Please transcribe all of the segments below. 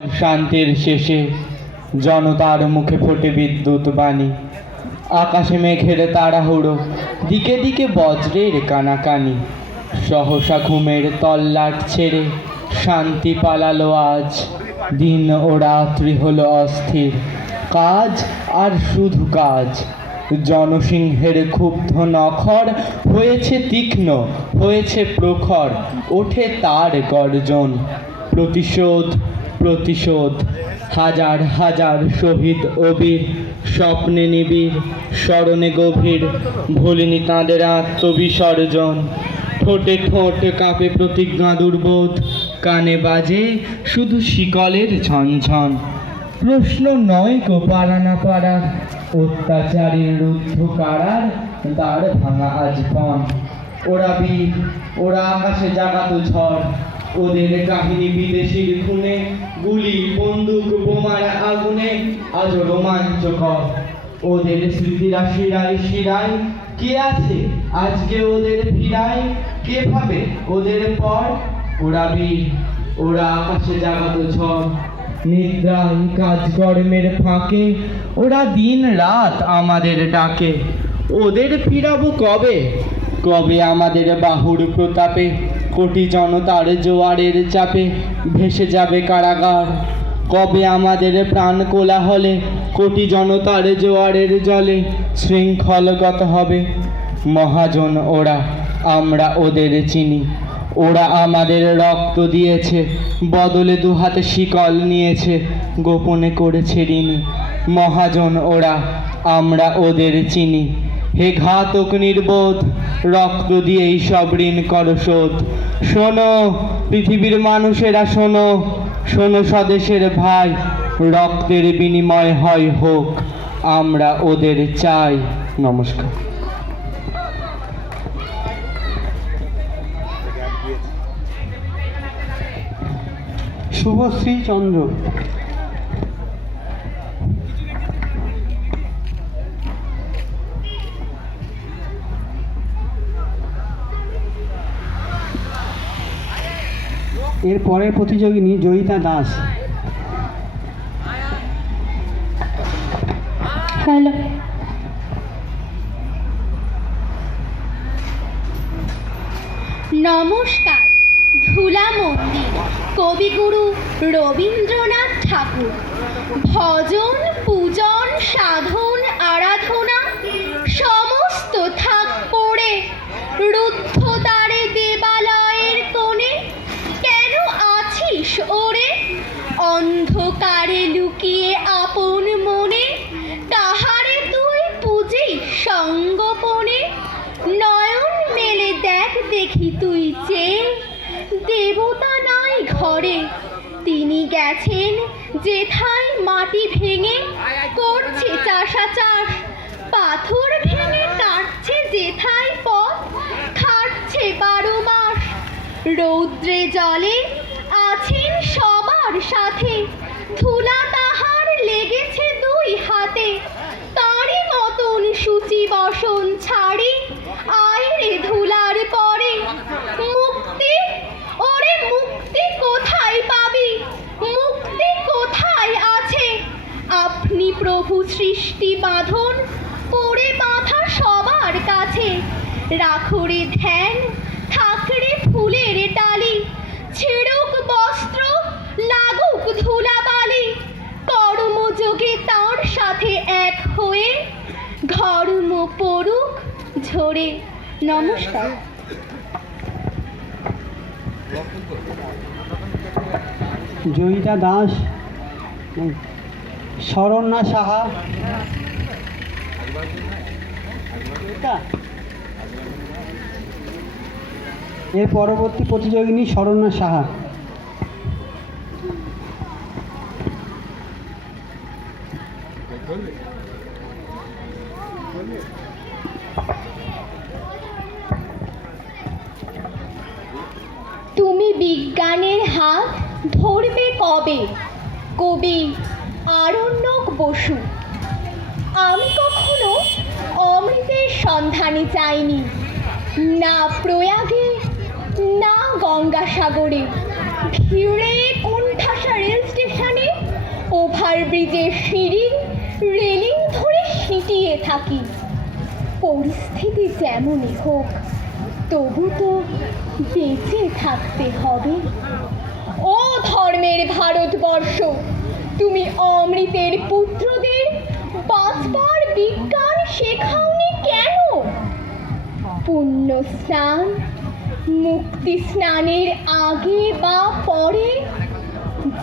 শান্তির শেষে জনতার মুখে ফোটে বিদ্যুৎ বাণী। আকাশে মেঘের তাড়াহুড়ো, দিকে দিকে বজ্রের কানাকানি। সহসা ঘুমের তল্লাট ছেড়ে শান্তি পালালো আজ। দিন ও রাত্রি হলো অস্থির, কাজ আর শুধু কাজ। জনসিংহের ক্ষুব্ধ নখর হয়েছে তীক্ষ্ণ, হয়েছে প্রখর। ওঠে তার গর্জন, প্রতিশোধ প্রতিশোধ। হাজার হাজার শহীদ অবীর, স্বপ্নে নিবিড়, স্মরণে গভীর। ভুলিনি তাঁদের আত্মবিসর্জন। ঠোঁটে ঠোঁট কাঁপে প্রতিজ্ঞা দুর্বোধ, কানে বাজে শুধু শিকলের ঝনঝন। প্রশ্ন নয় কো পারা না পারা, অত্যাচারীর রুদ্ধ কারার দ্বার ভাঙা আজ পণ। ওরা বীর, ওরা আকাশে জাগাতো ঝড়। ওদের কাহিনী বিদেশির খুনে, গুলি বন্দুক বোমার আগুনে আজও রোমাঞ্চকর। ওদের স্মৃতিরা শিরায় শিরায়, কে আছে আজকে ওদের ফিরায়? কে ভাবে ওদের পর? ওরা বীর, ওরা আকাশে জাগাতো ঝড়। নিদ্রায় কাজকর্মের ফাঁকে ওরা দিন রাত আমাদের ডাকে। ওদের ফিরাবো কবে? কবে আমাদের বাহুর প্রতাপে কোটি জনতার জোয়ারের চাপে ভেসে যাবে কারাগার? কবে আমাদের প্রাণ কোলাহলে কোটি জনতার জোয়ারের জলে শৃঙ্খলগত হবে? মহাজন ওরা, আমরা ওদের চিনি। ওরা আমাদের রক্ত দিয়েছে, বদলে দুহাতে শিকল নিয়েছে, গোপনে করেছে ঋণী। মহাজন ওরা, আমরা ওদের চিনি। হে ঘাতক নির্বোধ, রক্ত দিয়েই সব ঋণ করো শোধ। শোনো পৃথিবীর মানুষেরা, শোনো শোনো স্বদেশের ভাই, রক্তের বিনিময় হয় হোক, আমরা ওদের চাই। নমস্কার। শুভশ্রী চন্দ্র। এর পরের প্রতিযোগিনী জয়িতা দাস। হ্যালো, নমস্কার। ধুলা মন্দির, কবিগুরু রবীন্দ্রনাথ ঠাকুর। ভজন পূজন সাধন আরাধনা সমস্ত থাক পড়ে রুদ্ধ দ্বারে দেবালয়ের কোণে। কেন আছিস ওরে অন্ধকারে লুকিয়ে আপন মনে? কাহারে তুই পুজিস সঙ্গোপনে? নয়ন মেলে দেখ দেখি তুই চেয়ে, দেবতা নাই ঘরে। তিনি গেছেন যেথায় মাটি ভেঙে, করছে চাষা চাষ। পাথর ভেঙে কাটছে যেথায় পথ, খাটছে 12 মাস। রৌদ্রে জলে আছেন সবার সাথে, ধুলা তাহার লেগেছে 2 হাতে। তারই মতন সূচি বসন ছাড়ি, আয় রে ধুলার পরে। মুক্তি, ওরে মুক্তি কোথায় পাবি? মুক্তি কোথায় আছে? আপনি প্রভু সৃষ্টি বাঁধন করে বাঁধা সবার কাছে। রাখো রে ধ্যান, থাকরে ফুলের ডালি, ছেড়ুক বস্ত্র, লাগুক ধুলাবালি। কর্মযোগে তার সাথে এক হয়ে, ঘর্ম পড়ুক ঝরে। নমস্কার। জয়িতা দাস, শরণ্যা সাহা। এর পরবর্তী প্রতিযোগিনী শরণ্যা সাহা। তুমি বিজ্ঞানের হাত ধরবে কবে? কবি আরণ্যক বসু। আমি কখনো অমৃতের সন্ধানে যাইনি, না প্রয়াগে না গঙ্গাসাগরে। ভিড়ে কোণঠাসা রেল স্টেশনে ওভারব্রিজের সিঁড়ি রেলিং ধরে সিঁটিয়ে থাকি। পরিস্থিতি যেমনই হোক, তবু তো বেঁচে থাকতে হবে। ও ধর্মের ভারতবর্ষ, তুমি অমৃতের পুত্রদের বাঁচবার বিজ্ঞান শেখাওনি কেন? পুণ্য স্নান, মুক্তি স্নানের আগে বা পরে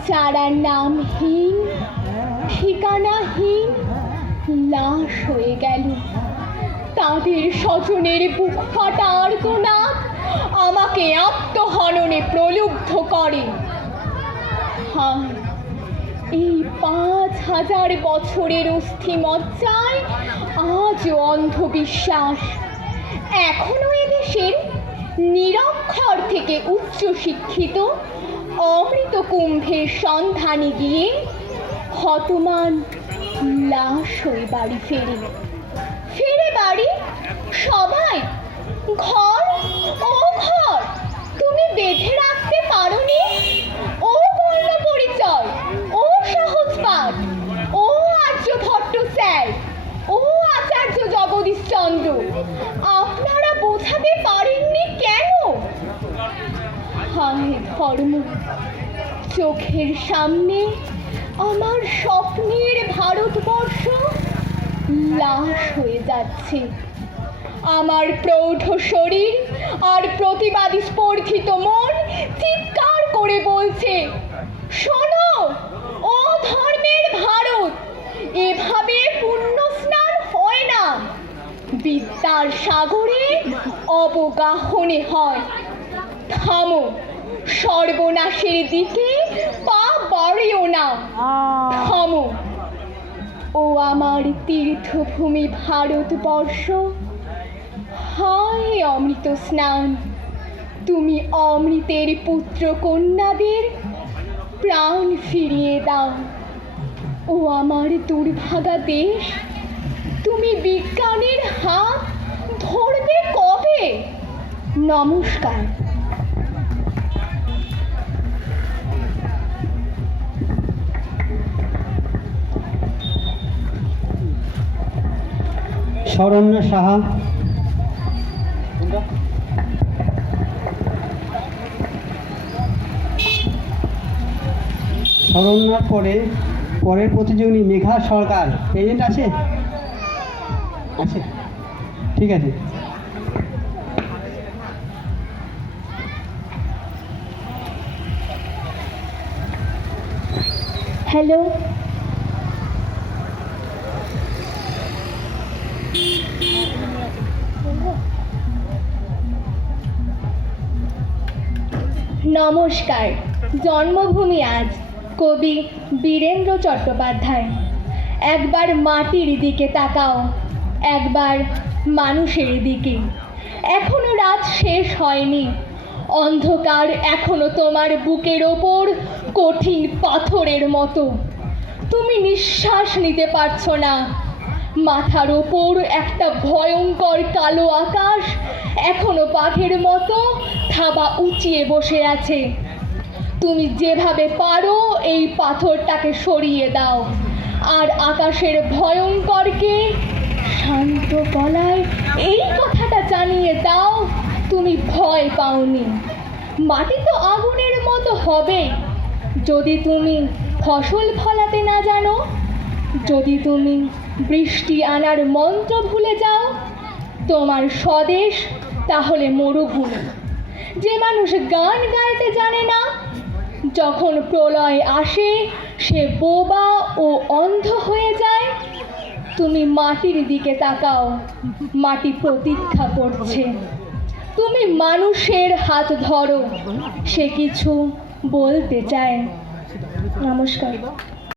যারা নামহীন ঠিকানাহীন লাশ হয়ে গেল, তাদের স্বজনের বুক ফাটা আর্তনাদ আমাকে আত্মহননে প্রলুব্ধ করে। হায়, এই 5000 বছরের অস্থিমজ্জায় আজও অন্ধবিশ্বাস। এখনো এদেশের নিরক্ষর থেকে উচ্চ শিক্ষিত অমৃত কুম্ভের সন্ধানে গিয়ে হতমান লাশ হয়ে বাড়ি ফেরে বাড়ি সবাই ঘর ও ঘর তুমি বেঁধে রাখতে পারোনি। ও বর্ণ পরিচয়, ও সহজ পাঠ, ও আর্যভট্ট স্যার, ও আচার্য জগদীশচন্দ্র, আপনারা বোঝাতে পারেননি কেন? হায় ধর্ম, চোখের সামনে আমার স্বপ্নের ভারতবর্ষ লাশ হয়ে যাচ্ছে। আমার প্রৌঢ় শরীর আর প্রতিবাদী স্পর্ধিত মন চিৎকার করে বলছে, শোনো ও ধর্মের ভারত, এভাবে পুণ্য স্নান হয় না, বিদ্যার সাগরে অবগাহনে হয়। থামো, সর্বনাশের দিকে পা বাড়িও না। থামো, ও আমার তীর্থভূমি ভারতবর্ষ। হায় অমৃত স্নান, তুমি অমৃতের পুত্র কন্যাদের প্রাণ ফিরিয়ে দাও। ও আমার দুর্ভাগা দেশ, তুমি বিজ্ঞানের হাত ধরবে কবে? নমস্কার। শরণ্যা সাহা। শরণ্যার পরের প্রতিযোগিনী মেঘা সরকার প্রেজেন্ট আছে? আছে, ঠিক আছে। হ্যালো, নমস্কার। জন্মভূমি আজ কবি বীরেন্দ্র চট্টোপাধ্যায়। একবার মাটির দিকে তাকাও, একবার মানুষের দিকে। এখনো রাত শেষ হয়নি, অন্ধকার এখনো তোমার বুকের ওপর কঠিন পাথরের মতো। তুমি নিঃশ্বাস নিতে পারছো না। মাথার ওপর একটা ভয়ঙ্কর কালো আকাশ এখনো বাঘের মতো থাবা উঁচিয়ে বসে আছে। তুমি যেভাবে পারো এই পাথরটাকে সরিয়ে দাও, আর আকাশের ভয়ঙ্করকে শান্ত গলায় এই কথাটা জানিয়ে দাও, তুমি ভয় পাওনি। মাটি তো আগুনের মতো হবে যদি তুমি ফসল ফলাতে না জানো, যদি তুমি বৃষ্টি আনার মন্ত্র ভুলে যাও। তোমার স্বদেশ তাহলে মরুভূমি। যে মানুষ গান গাইতে জানে না, যখন প্রলয় আসে সে বোবা ও অন্ধ হয়ে যায়। তুমি মাটির দিকে তাকাও, মাটি প্রতীক্ষা করছে। তুমি মানুষের হাত ধরো, সে কিছু বলতে চায়। নমস্কার।